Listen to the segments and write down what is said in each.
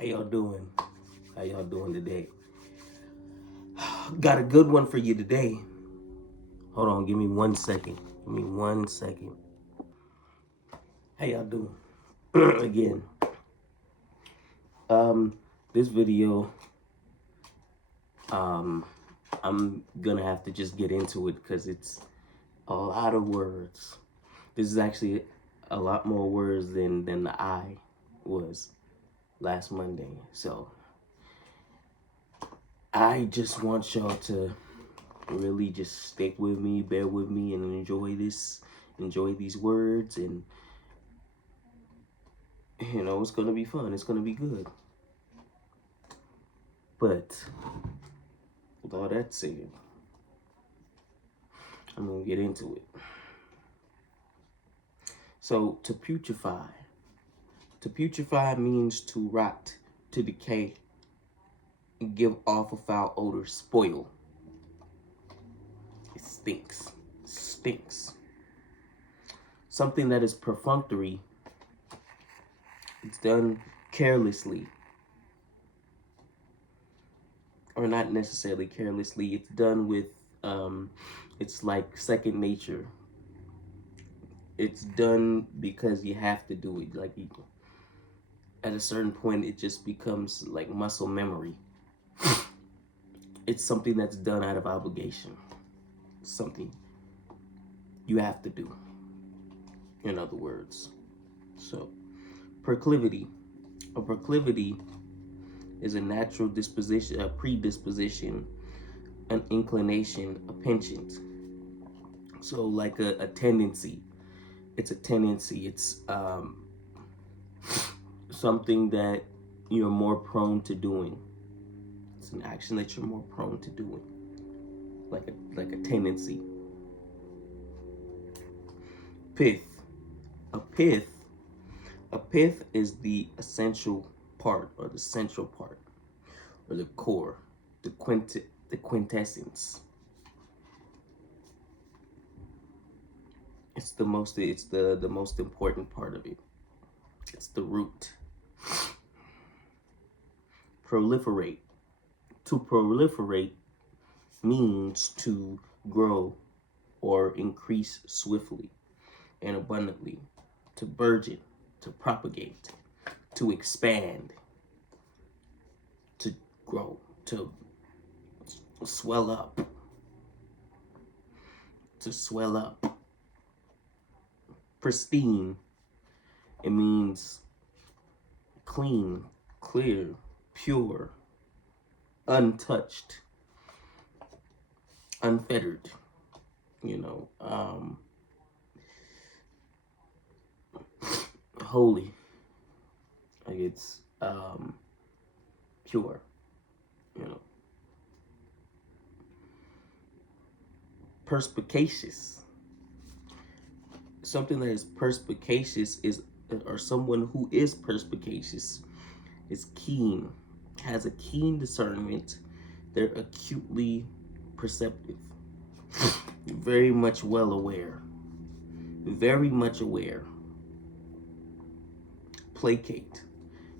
How y'all doing? How y'all doing today? Got a good one for you today. Hold on, give me 1 second. Give me 1 second. How y'all doing? Again, this video, um, I'm gonna have to just get into it because it's a lot of words. This is actually a lot more words than the I was last Monday. So I just want y'all to really just stick with me, bear with me, and enjoy these words, and it's gonna be fun. It's gonna be good. But with all that said, I'm gonna get into it. So to putrefy means to rot, to decay, and give off a foul odor, spoil. It stinks. Something that is perfunctory, it's done carelessly, or not necessarily carelessly. It's done with, it's like second nature. It's done because you have to do it. Like at a certain point, it just becomes like muscle memory. It's something that's done out of obligation. Something you have to do, in other words. So, proclivity. A proclivity is a natural disposition, a predisposition, an inclination, a penchant. So, like a tendency. It's a tendency. It's something that you're more prone to doing. It's an action that you're more prone to doing, like a tendency. Pith. A pith. A pith is the essential part, or the central part, or the core, the quintessence. It's the most. It's the most important part of it. It's the root. Proliferate. To proliferate means to grow or increase swiftly and abundantly, to burgeon, to propagate, to expand, to grow, to swell up, to swell up. Pristine, it means clean, clear, pure, untouched, unfettered, holy. Like it's pure, you know. Perspicacious. Something that is perspicacious is, or someone who is perspicacious is keen, has a keen discernment. They're acutely perceptive, very much well aware, very much aware. Placate.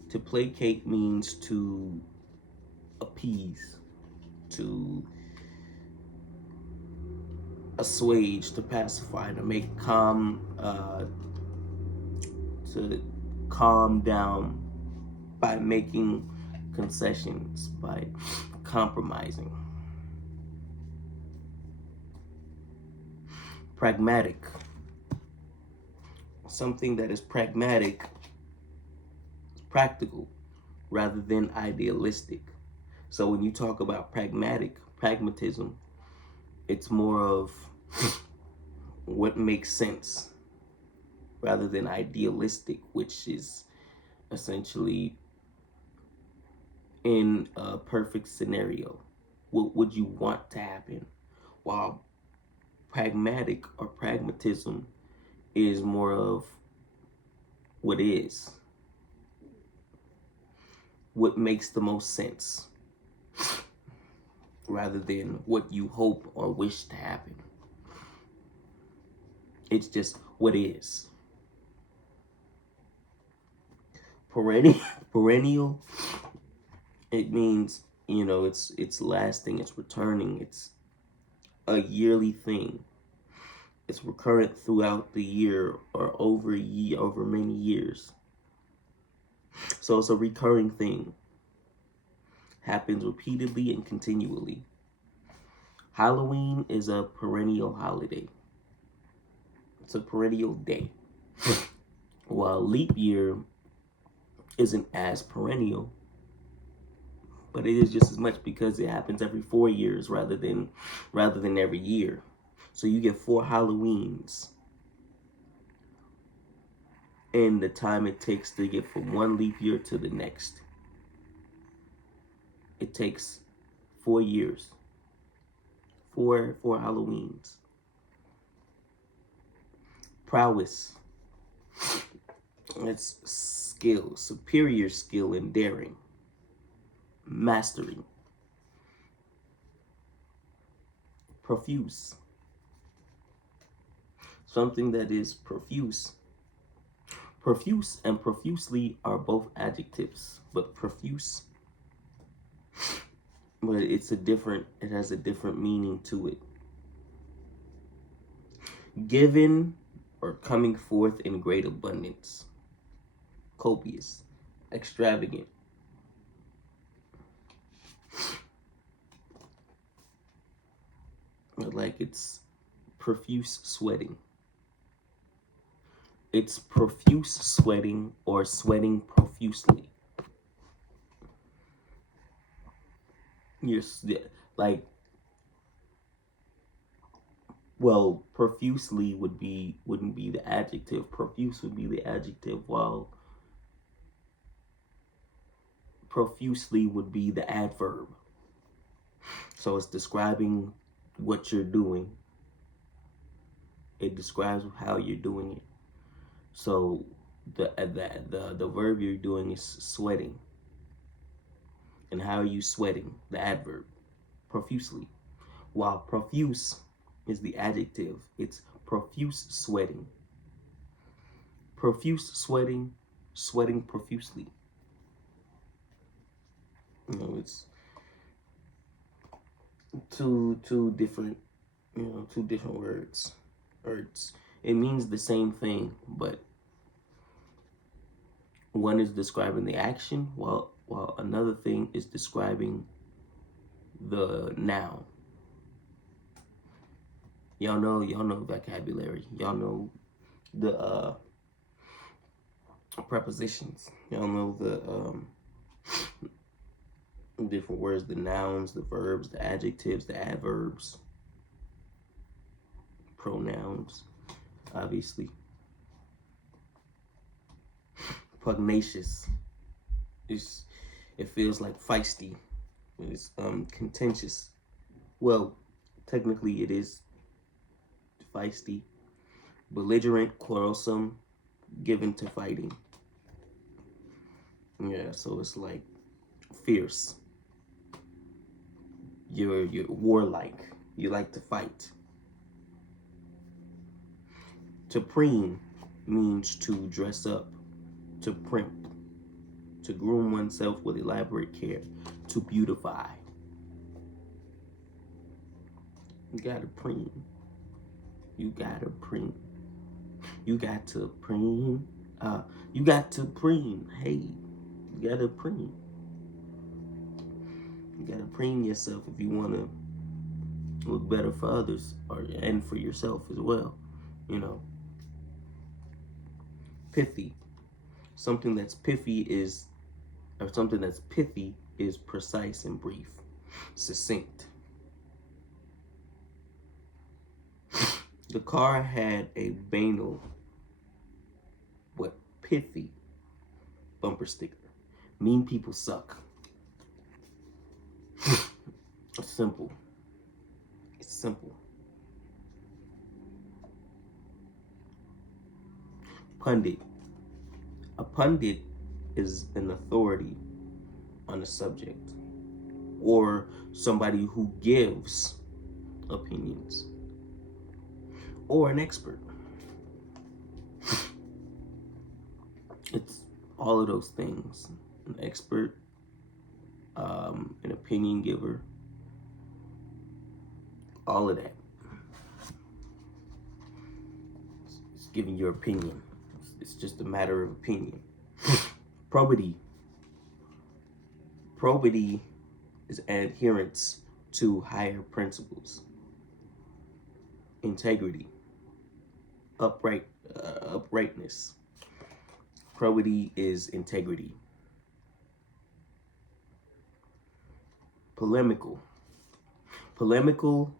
To placate means to appease, to assuage, to pacify, to make calm, to calm down by making concessions, by compromising. Pragmatic. Something that is pragmatic, practical, rather than idealistic. So when you talk about pragmatism, it's more of what makes sense rather than idealistic, which is essentially in a perfect scenario. What would you want to happen? While pragmatic or pragmatism is more of what is, what makes the most sense, rather than what you hope or wish to happen. It's just what is. Perennial, perennial. It means, you know, it's lasting, it's returning, it's a yearly thing. It's recurrent throughout the year or over many years. So it's a recurring thing. Happens repeatedly and continually. Halloween is a perennial holiday. It's a perennial day. While leap year isn't as perennial, but it is just as much because it happens every 4 years rather than every year. So you get 4 Halloweens in the time it takes to get from one leap year to the next. It takes 4 years. Four Halloweens. Prowess. It's skill, superior skill and daring. Mastery. Profuse. Something that is profuse. Profuse and profusely are both adjectives, but profuse, but it has a different meaning to it. Given or coming forth in great abundance. Copious, extravagant. Like it's profuse sweating. It's profuse sweating or sweating profusely. You're like, well, profusely wouldn't be the adjective. Profuse would be the adjective, while profusely would be the adverb. So it's describing what you're doing. It describes how you're doing it. So the verb you're doing is sweating. And how are you sweating? The adverb, profusely. While profuse is the adjective, it's profuse sweating. Profuse sweating, sweating profusely. You know, it's two different words. Or it means the same thing, but one is describing the action, while another thing is describing the noun. Y'all know vocabulary. Y'all know the prepositions. Y'all know the different words, the nouns, the verbs, the adjectives, the adverbs, pronouns, obviously. Pugnacious. It feels like feisty. It's contentious. Well, technically it is feisty. Belligerent, quarrelsome, given to fighting. Yeah, so it's like fierce. You're warlike. You like to fight. To preen means to dress up, to primp, to groom oneself with elaborate care, to beautify. You gotta preen. You gotta preen. You got to preen. You got to preen. Hey, you gotta preen. You gotta preen yourself if you want to look better for others and for yourself as well. You know. Pithy. Something that's pithy is precise and brief, succinct. The car had a banal but pithy bumper sticker. Mean people suck. It's simple. It's simple. Pundit. A pundit is an authority on a subject, or somebody who gives opinions, or an expert. It's All of those things. An expert, an opinion giver, all of that. It's giving your opinion. It's just a matter of opinion. Probity. Probity is adherence to higher principles. Integrity. Uprightness. Probity is integrity. Polemical. Polemical,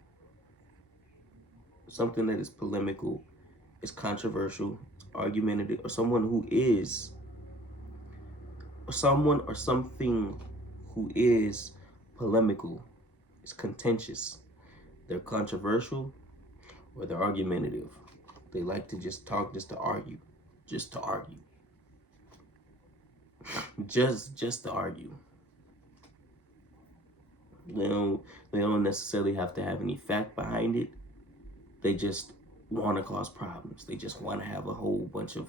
something that is polemical, is controversial, argumentative, or someone or something who is polemical, is contentious. They're controversial or they're argumentative. They like to just talk just to argue. Just to argue. Just to argue. They don't necessarily have to have any fact behind it. They just want to cause problems. They just want to have a whole bunch of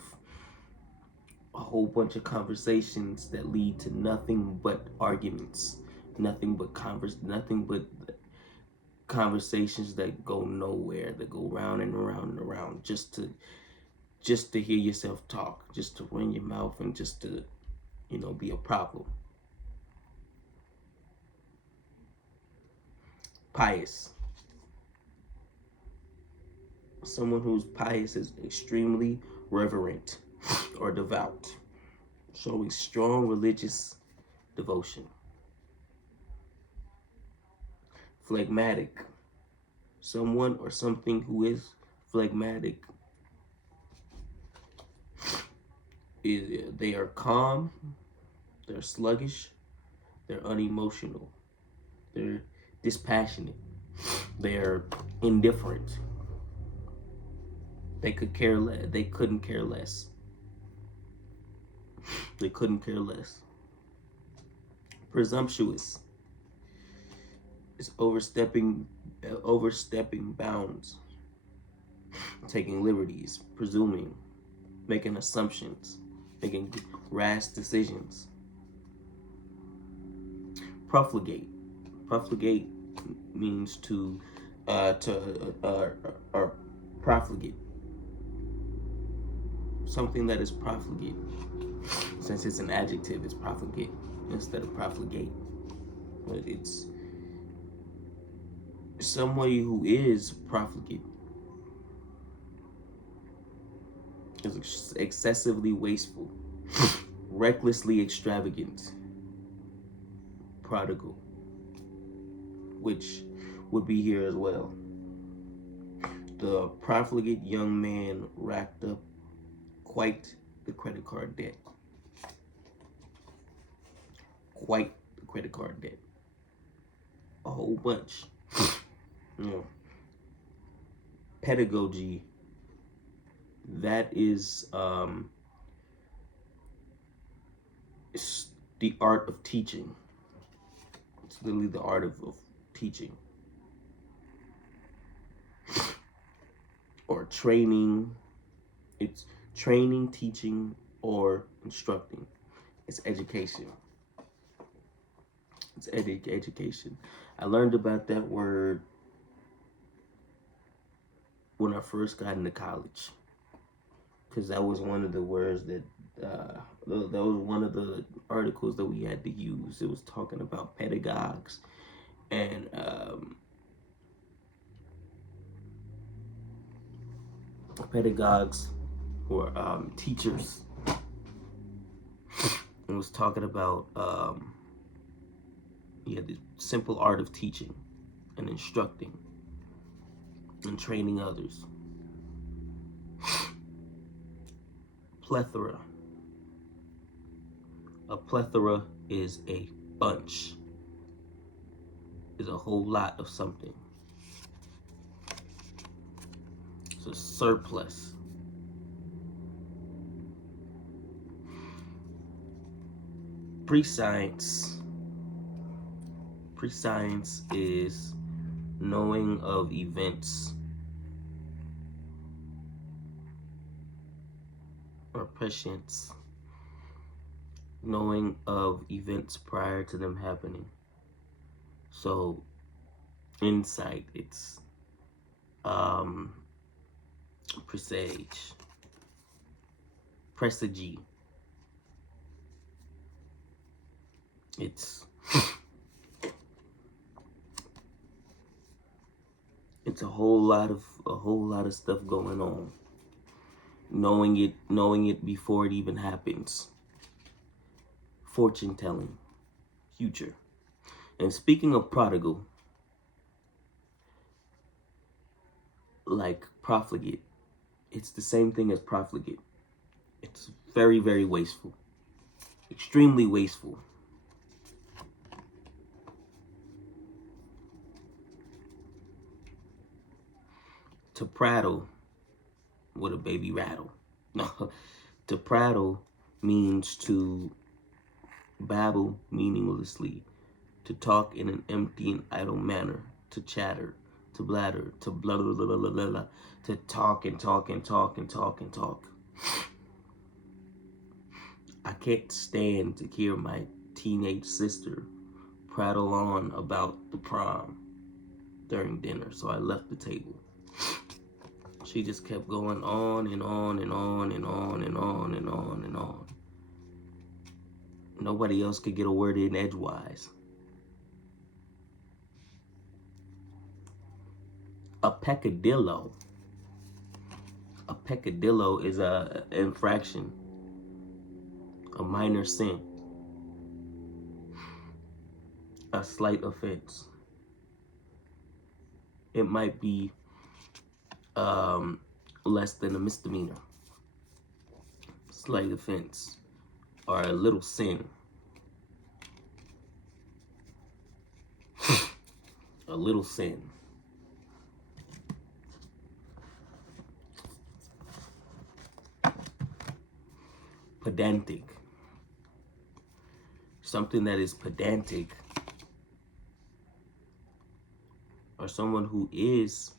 conversations that lead to nothing but arguments, nothing but conversations that go nowhere, that go round and around and around, just to hear yourself talk, just to run your mouth, and just to, be a problem. Pious. Someone who's pious is extremely reverent or devout, showing strong religious devotion. Phlegmatic. Someone or something who is phlegmatic they are calm, they're sluggish, they're unemotional, they're dispassionate, they're indifferent. They couldn't care less. They couldn't care less. Presumptuous is overstepping bounds, taking liberties, presuming, making assumptions, making rash decisions. Profligate. Profligate means to profligate. Something that is profligate. Since it's an adjective, it's profligate instead of profligate. But it's somebody who is profligate is excessively wasteful, recklessly extravagant, prodigal, which would be here as well. The profligate young man racked up quite the credit card debt. Quite the credit card debt. A whole bunch. Pedagogy. That is it's the art of teaching. It's literally the art of teaching. Or training. It's training, teaching, or instructing. It's education. It's education. I learned about that word when I first got into college, because that was one of the words that was one of the articles that we had to use. It was talking about pedagogues and pedagogues or teachers. It was talking about the simple art of teaching and instructing and training others. Plethora. A plethora is a bunch. Is a whole lot of something. It's a surplus. Prescience. Prescience is knowing of events or prescience knowing of events prior to them happening. So insight, it's presage, presage. It's it's a whole lot of stuff going on. Knowing it before it even happens. Fortune telling, future. And speaking of prodigal, like profligate, it's the same thing as profligate. It's very, very wasteful, extremely wasteful. To prattle with a baby rattle. No, to prattle means to babble meaninglessly, to talk in an empty and idle manner, to chatter, to blather, to blah blah blah blah blah blah, to talk and talk and talk and talk and talk. I can't stand to hear my teenage sister prattle on about the prom during dinner, so I left the table. She just kept going on and on and on and on and on and on and on. Nobody else could get a word in edgewise. A peccadillo. A peccadillo is a infraction, a minor sin, a slight offense. It might be less than a misdemeanor, slight offense, or a little sin. A little sin. Pedantic. Something that is pedantic, or someone who is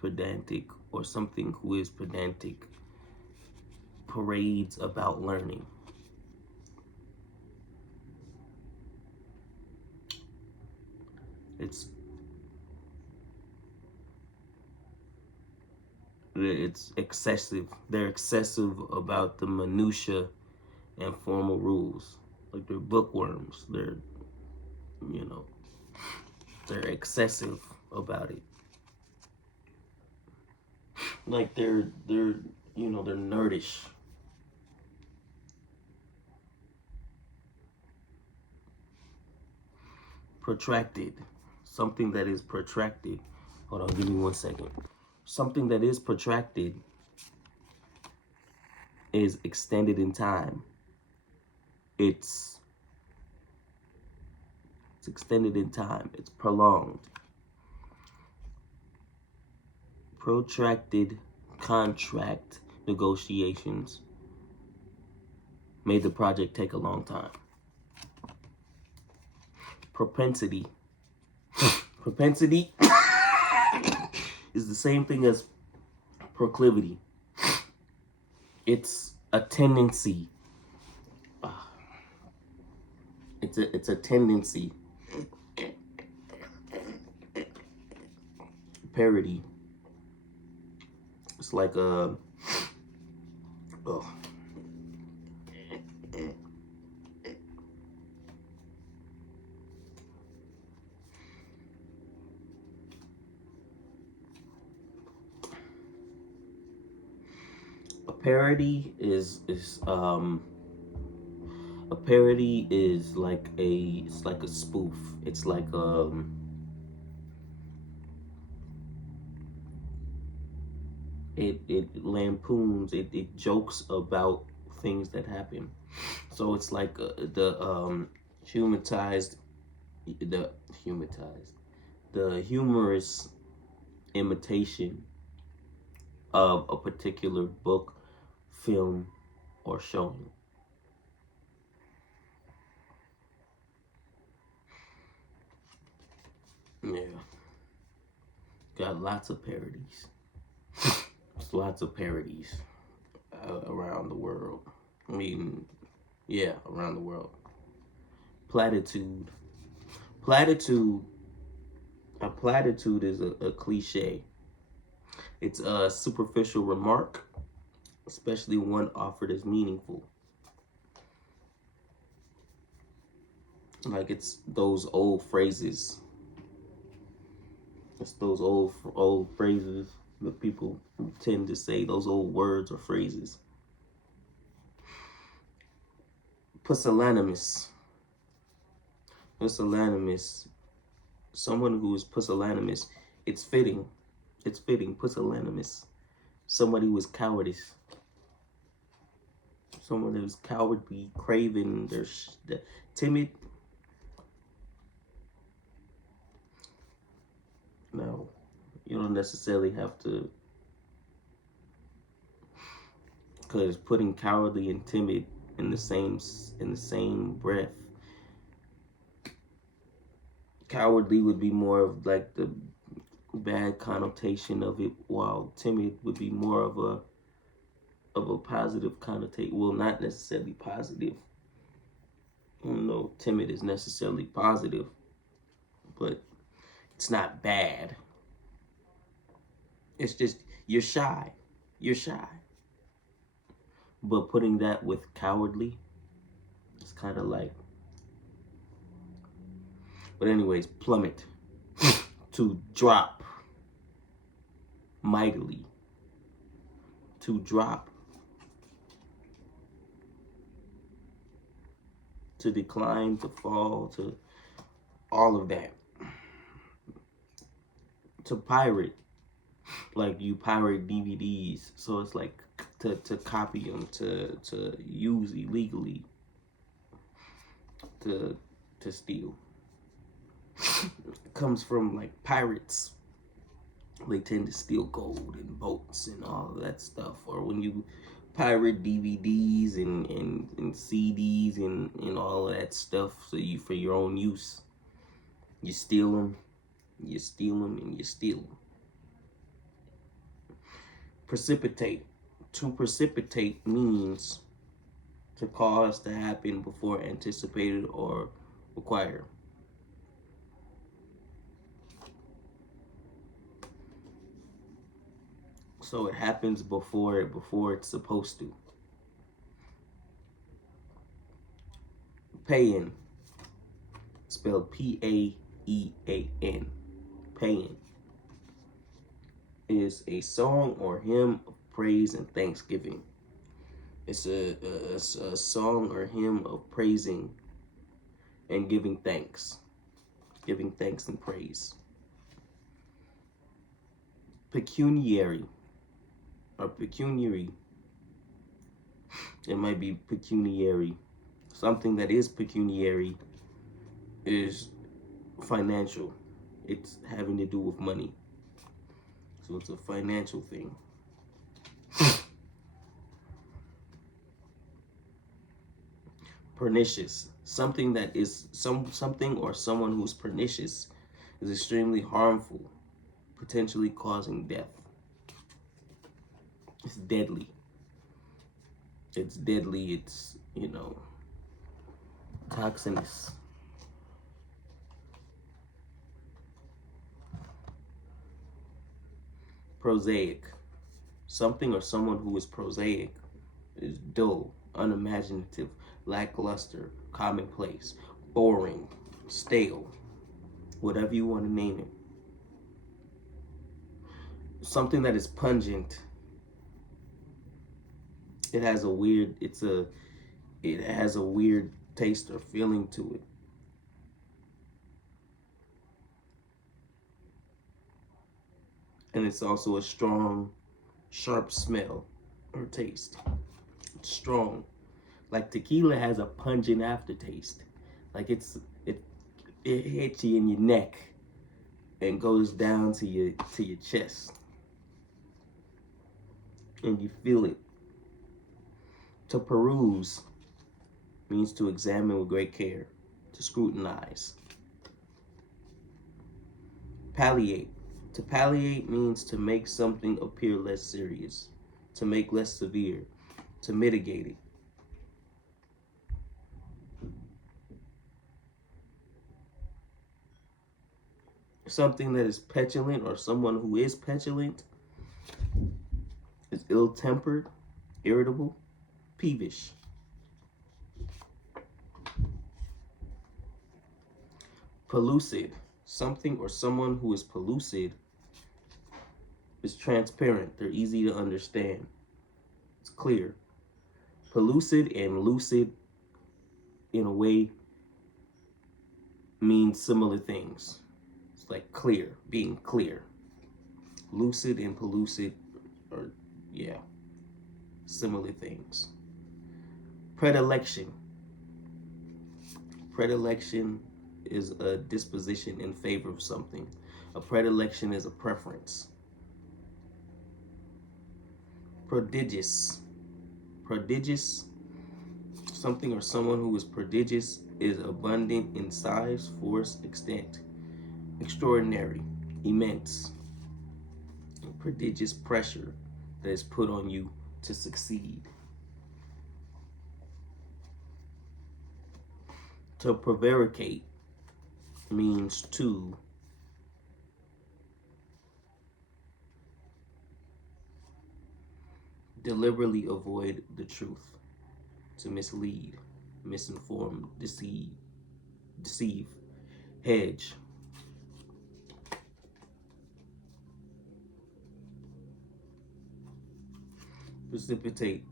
pedantic, or something who is pedantic, parades about learning. It's excessive. They're excessive about the minutia and formal rules. Like they're bookworms. They're excessive about it. Like they're nerdish. Protracted. Something that is protracted. Hold on, give me 1 second. Something that is protracted is extended in time. It's extended in time. It's prolonged. Protracted contract negotiations made the project take a long time. Propensity. Propensity is the same thing as proclivity. It's a tendency. It's a tendency. Parody. It's like a parody is a parody is like a spoof. It's like it lampoons, it jokes about things that happen. So it's like the humorous imitation of a particular book, film, or showing. Yeah. Got lots of parodies. Lots of parodies around the world. I mean, yeah, around the world. Platitude. Platitude. A platitude is a cliche. It's a superficial remark, especially one offered as meaningful. Like it's those old phrases. It's those old phrases that people tend to say. Those old words or phrases. Pusillanimous. Pusillanimous. Someone who is pusillanimous. It's fitting. It's fitting. Pusillanimous. Somebody who is cowardice. Someone who's cowardly, craven, they're timid. No, you don't necessarily have to, because putting cowardly and timid in the same breath. Cowardly would be more of like the bad connotation of it, while timid would be more of a positive connotation. Well, not necessarily positive. I don't know if timid is necessarily positive, but it's not bad. It's just you're shy. You're shy. But putting that with cowardly, it's kind of like. But anyways, plummet. To drop mightily. To drop. To decline, to fall, to all of that. To pirate. Like you pirate DVDs. So it's like to copy them, to use illegally, to steal. It comes from like pirates. They tend to steal gold and boats and all of that stuff. Or when you pirate DVDs and CDs and all of that stuff, so you for your own use, you steal them, and you steal them. Precipitate. To precipitate means to cause to happen before anticipated or required. So it happens before it's supposed to. Paean, spelled P-A-E-A-N. Paean is a song or hymn of praise and thanksgiving. It's a song or hymn of praising and giving thanks and praise. Pecuniary or pecuniary. It might be pecuniary. Something that is pecuniary is financial. It's having to do with money. So it's a financial thing. Pernicious. Something that is something or someone who's pernicious is extremely harmful, potentially causing death. It's deadly. It's deadly. It's, toxinous. Prosaic. Something or someone who is prosaic is dull, unimaginative, lackluster, commonplace, boring, stale, whatever you want to name it. Something that is pungent. It has a weird taste or feeling to it. And it's also a strong, sharp smell or taste. It's strong. Like tequila has a pungent aftertaste. Like it hits you in your neck and goes down to your chest. And you feel it. To peruse means to examine with great care, to scrutinize. Palliate. To palliate means to make something appear less serious, to make less severe, to mitigate it. Something that is petulant or someone who is petulant is ill-tempered, irritable, peevish. Pellucid. Something or someone who is pellucid is transparent. They're easy to understand. It's clear. Pellucid and lucid, in a way, mean similar things. It's like clear, being clear. Lucid and pellucid are, yeah, similar things. Predilection. Predilection is a disposition in favor of something. A predilection is a preference. Prodigious. Prodigious. Something or someone who is prodigious is abundant in size, force, extent. Extraordinary, immense. Prodigious pressure that is put on you to succeed. To prevaricate means to deliberately avoid the truth, to mislead, misinform, deceive, hedge. Precipitate,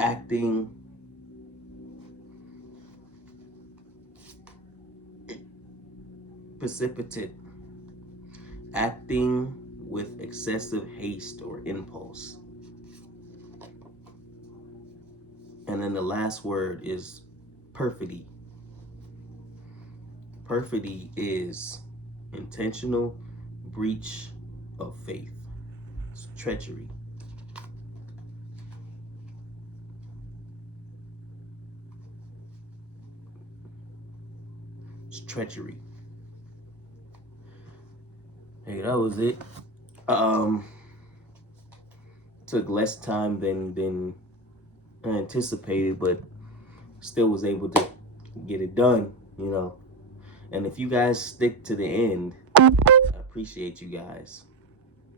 acting, precipitate, acting with excessive haste or impulse. And then the last word is perfidy. Perfidy is intentional breach of faith. It's treachery. It's treachery. Hey, that was it. Took less time than I anticipated, but still was able to get it done, you know. And if you guys stick to the end, I appreciate you guys.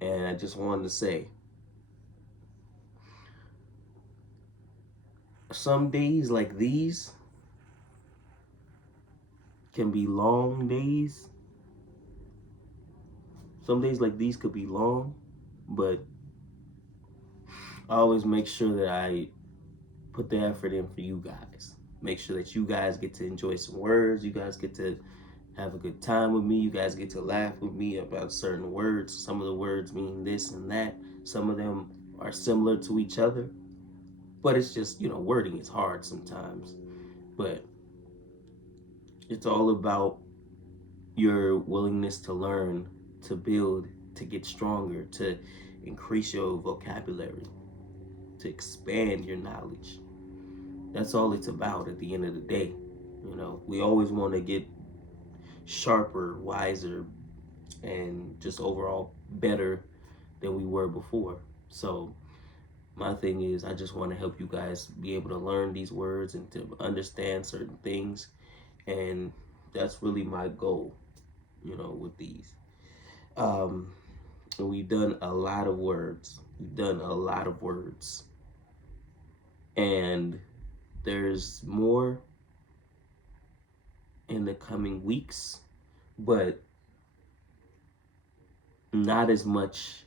And I just wanted to say, some days like these can be long days. Some days like these could be long, but I always make sure that I put the effort in for you guys. Make sure that you guys get to enjoy some words. You guys get to have a good time with me. You guys get to laugh with me about certain words. Some of the words mean this and that. Some of them are similar to each other. But it's just, you know, wording is hard sometimes. But it's all about your willingness to learn, to build, to get stronger, to increase your vocabulary, to expand your knowledge. That's all it's about at the end of the day. You know, we always want to get sharper, wiser, and just overall better than we were before. So my thing is, I just want to help you guys be able to learn these words and to understand certain things. And that's really my goal, you know, with these. We've done a lot of words. And there's more in the coming weeks, but not as much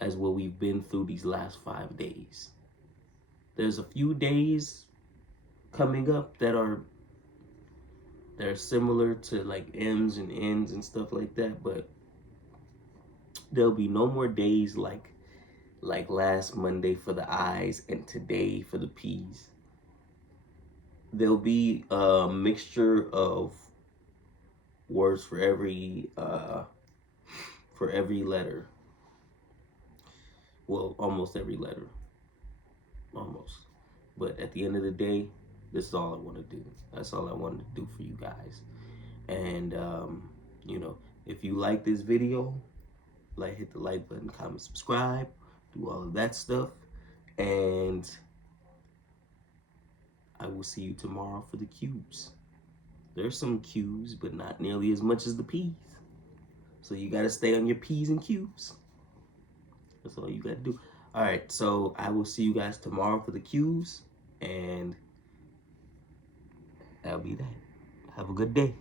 as what we've been through these last 5 days. There's a few days coming up that are similar to like M's and N's and stuff like that, but there'll be no more days like last Monday for the I's and today for the P's. There'll be a mixture of words for every letter. Well, almost every letter. Almost. But at the end of the day, this is all I want to do. That's all I wanted to do for you guys. And, you know, if you like this video, hit the like button, comment, subscribe, do all of that stuff. And I will see you tomorrow for the Q's. There's some Q's, but not nearly as much as the P's. So you got to stay on your P's and Q's. That's all you got to do. All right, so I will see you guys tomorrow for the Q's, and that'll be that. Have a good day.